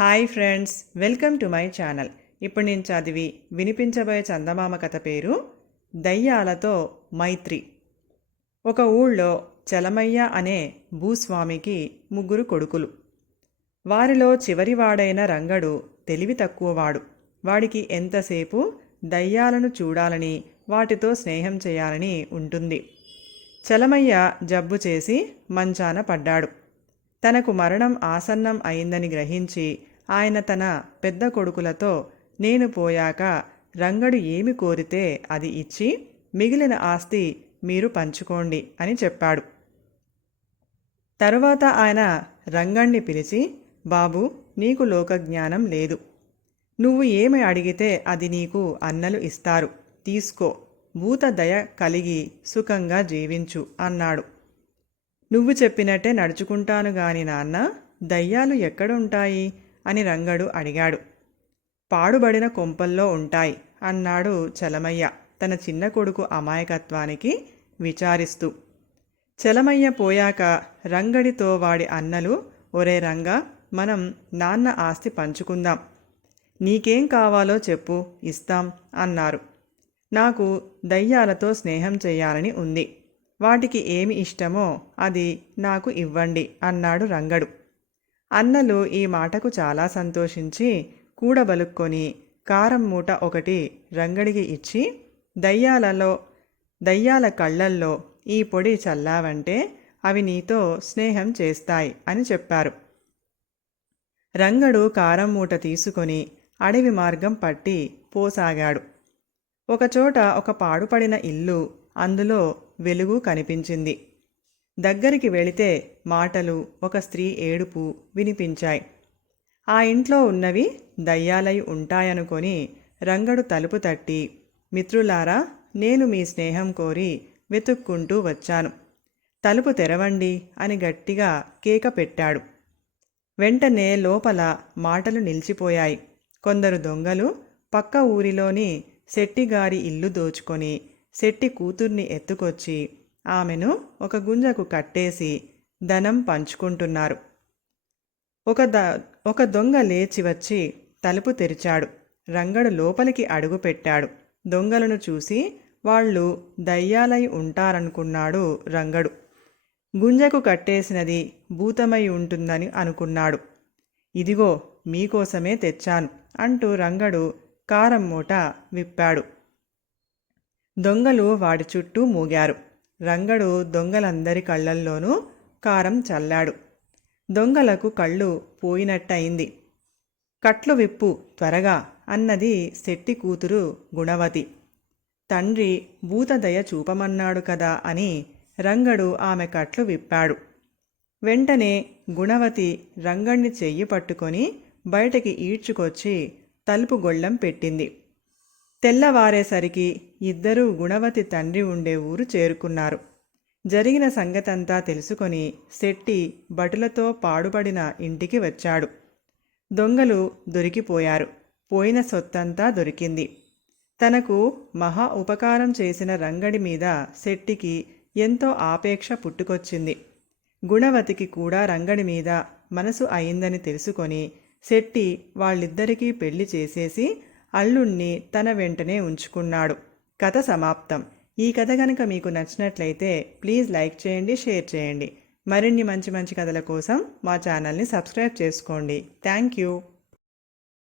Hi friends welcome to my channel. ఇప్పుడు నేను చదివి వినిపించబోయే చందమామ కథ పేరు దయ్యాలతో మైత్రి. ఒక ఊళ్ళో చలమయ్య అనే భూస్వామికి ముగ్గురు కొడుకులు. వారిలో చివరివాడైన రంగడు తెలివి తక్కువవాడు. వాడికి ఎంతసేపు దయ్యాలను చూడాలని వాటితో స్నేహం చేయాలని ఉంటుంది. చలమయ్య జబ్బు చేసి మంచాన పడ్డాడు. తనకు మరణం ఆసన్నం అయిందని గ్రహించి ఆయన తన పెద్ద కొడుకులతో నేను పోయాక రంగడు ఏమి కోరితే అది ఇచ్చి మిగిలిన ఆస్తి మీరు పంచుకోండి అని చెప్పాడు. తరువాత ఆయన రంగణ్ణి పిలిచి బాబు నీకు లోకజ్ఞానం లేదు. నువ్వు ఏమి అడిగితే అది నీకు అన్నలు ఇస్తారు. తీసుకో. భూత దయ కలిగి సుఖంగా జీవించు అన్నాడు. నువ్వు చెప్పినట్టే నడుచుకుంటాను గాని నాన్న దయ్యాలు ఎక్కడుంటాయి? అని రంగడు అడిగాడు. పాడుబడిన కొంపల్లో ఉంటాయి అన్నాడు చలమయ్య తన చిన్న కొడుకు అమాయకత్వానికి విచారిస్తూ. చలమయ్య పోయాక రంగడితో వాడి అన్నలు ఒరే రంగా మనం నాన్న ఆస్తి పంచుకుందాం. నీకేం కావాలో చెప్పు ఇస్తాం అన్నారు. నాకు దయ్యాలతో స్నేహం చేయాలని ఉంది. వాటికి ఏమి ఇష్టమో అది నాకు ఇవ్వండి అన్నాడు రంగడు. అన్నలు ఈ మాటకు చాలా సంతోషించి కూడబలుక్కొని కారం మూట ఒకటి రంగడికి ఇచ్చి దయ్యాలలో దయ్యాల కళ్ళల్లో ఈ పొడి చల్లావంటే అవి నీతో స్నేహం చేస్తాయి అని చెప్పారు. రంగడు కారం మూట తీసుకొని అడవి మార్గం పట్టి పోసాగాడు. ఒకచోట ఒక పాడుపడిన ఇల్లు అందులో వెలుగు కనిపించింది. దగ్గరికి వెళితే మాటలు ఒక స్త్రీ ఏడుపు వినిపించాయి. ఆ ఇంట్లో ఉన్నవి దయ్యాలై ఉంటాయనుకొని రంగడు తలుపు తట్టి మిత్రులారా నేను మీ స్నేహం కోరి వెతుక్కుంటూ వచ్చాను. తలుపు తెరవండి అని గట్టిగా కేక పెట్టాడు. వెంటనే లోపల మాటలు నిలిచిపోయాయి. కొందరు దొంగలు పక్క ఊరిలోని శెట్టిగారి ఇల్లు దోచుకొని శెట్టి కూతుర్ని ఎత్తుకొచ్చి ఆమెను ఒక గుంజకు కట్టేసి ధనం పంచుకుంటున్నారు. ఒక ద ఒక దొంగ లేచి వచ్చి తలుపు తెరిచాడు. రంగడు లోపలికి అడుగు పెట్టాడు. దొంగలను చూసి వాళ్ళు దయ్యాలై ఉంటారనుకున్నాడు రంగడు. గుంజకు కట్టేసినది భూతమై ఉంటుందని అనుకున్నాడు. ఇదిగో మీకోసమే తెచ్చాను అంటూ రంగడు కారం మూట విప్పాడు. దొంగలు వాడి చుట్టూ మూగారు. రంగడు దొంగలందరి కళ్ళల్లోనూ కారం చల్లాడు. దొంగలకు కళ్ళు పోయినట్టయింది. కట్లు విప్పు త్వరగా అన్నది శెట్టి కూతురు గుణవతి. తండ్రి భూతదయ చూపమన్నాడు కదా అని రంగడు ఆమె కట్లు విప్పాడు. వెంటనే గుణవతి రంగణ్ణి చెయ్యి పట్టుకొని బయటకి ఈడ్చుకొచ్చి తలుపు గొళ్ళెం పెట్టింది. తెల్లవారేసరికి ఇద్దరూ గుణవతి తండ్రి ఉండే ఊరు చేరుకున్నారు. జరిగిన సంగతంతా తెలుసుకొని శెట్టి బటులతో పాడుపడిన ఇంటికి వచ్చాడు. దొంగలు దొరికిపోయారు. పోయిన సొత్తంతా దొరికింది. తనకు మహా ఉపకారం చేసిన రంగడి మీద శెట్టికి ఎంతో ఆపేక్ష పుట్టుకొచ్చింది. గుణవతికి కూడా రంగడి మీద మనసు అయిందని తెలుసుకొని శెట్టి వాళ్ళిద్దరికీ పెళ్ళి చేసేసి అల్లుణ్ణి తన వెంటనే ఉంచుకున్నాడు. కథ సమాప్తం. ఈ కథ కనుక మీకు నచ్చినట్లయితే ప్లీజ్ లైక్ చేయండి షేర్ చేయండి. మరిన్ని మంచి మంచి కథల కోసం మా ఛానల్ని సబ్స్క్రైబ్ చేసుకోండి. Thank you.